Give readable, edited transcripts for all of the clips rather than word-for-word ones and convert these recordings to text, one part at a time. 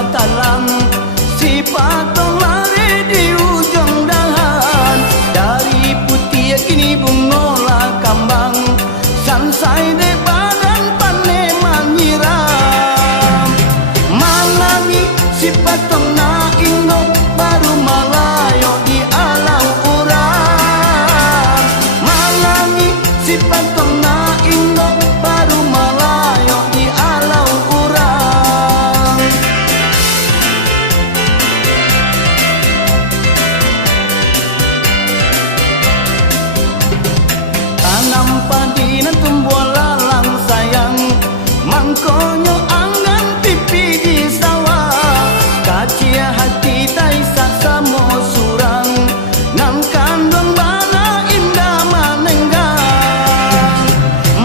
batalang, si patong lari di ujung dahan. Dari putih kini bungola kambang, sansai de badan pane menyiram. Malangi si patong na indo baru malayo di alau urang. Malangi si patong na indo baru malayo di alau urang. Tanam padi na tumbuh lalang sayang, mangkonyo angan pipi di sawah. Kacia hati tai saksa mo surang, nang kandung bana indah manenggang.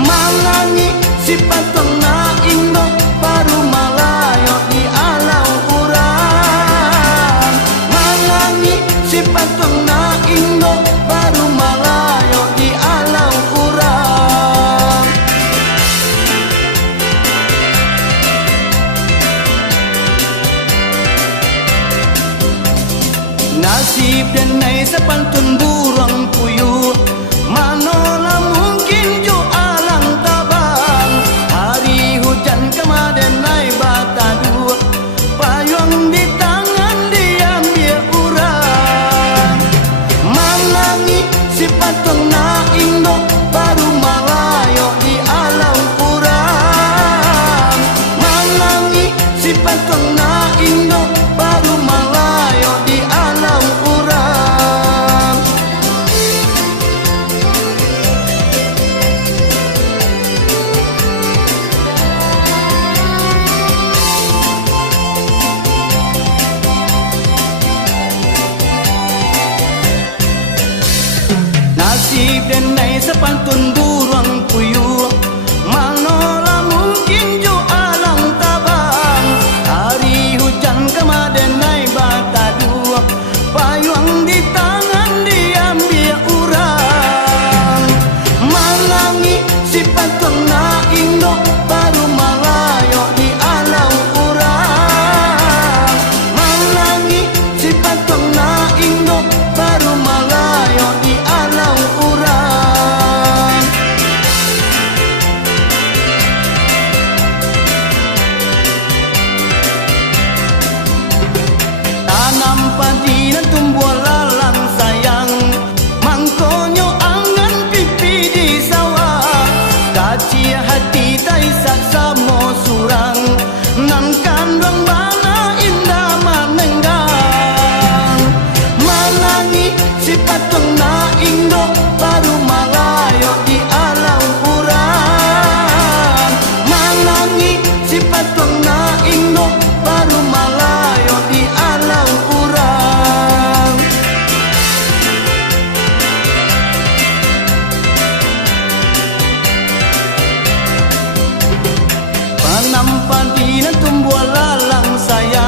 Malangi si patong na indo baru malayo di alau urang. Malangi si patong na indo baru malayo di alau urang. Nasib dan nai sepantun burung puyuh, manola mungkin jo alang tabang. Hari hujan kemaden nai batadu, payung di tangan diambil urang. Malangi si patong na indo baru malayo di alau urang. Malangi si patong na indo baru malayo di alau urang. Nasib dan nai sepantun burung puyuh, manola mungkin jo alang tabang. Hari hujan kemaden nai batadu, payung di tangan diambil urang. Malangi si patong na indo baru malayo di alau urang. Malangi si patong na indo baru malayo di alau urang. Tanam padi na tumbuh lalang sayang, mangkonyo angan pipi di sawah. Kacia hati tai saksa mo surang, nan kandung bana indah manenggang. Malangi si patong na indo baru malayo di alau urang. Malangi si patong na indo baru malayo di alau urang. Tanam padi na tumbuh lalang sayang,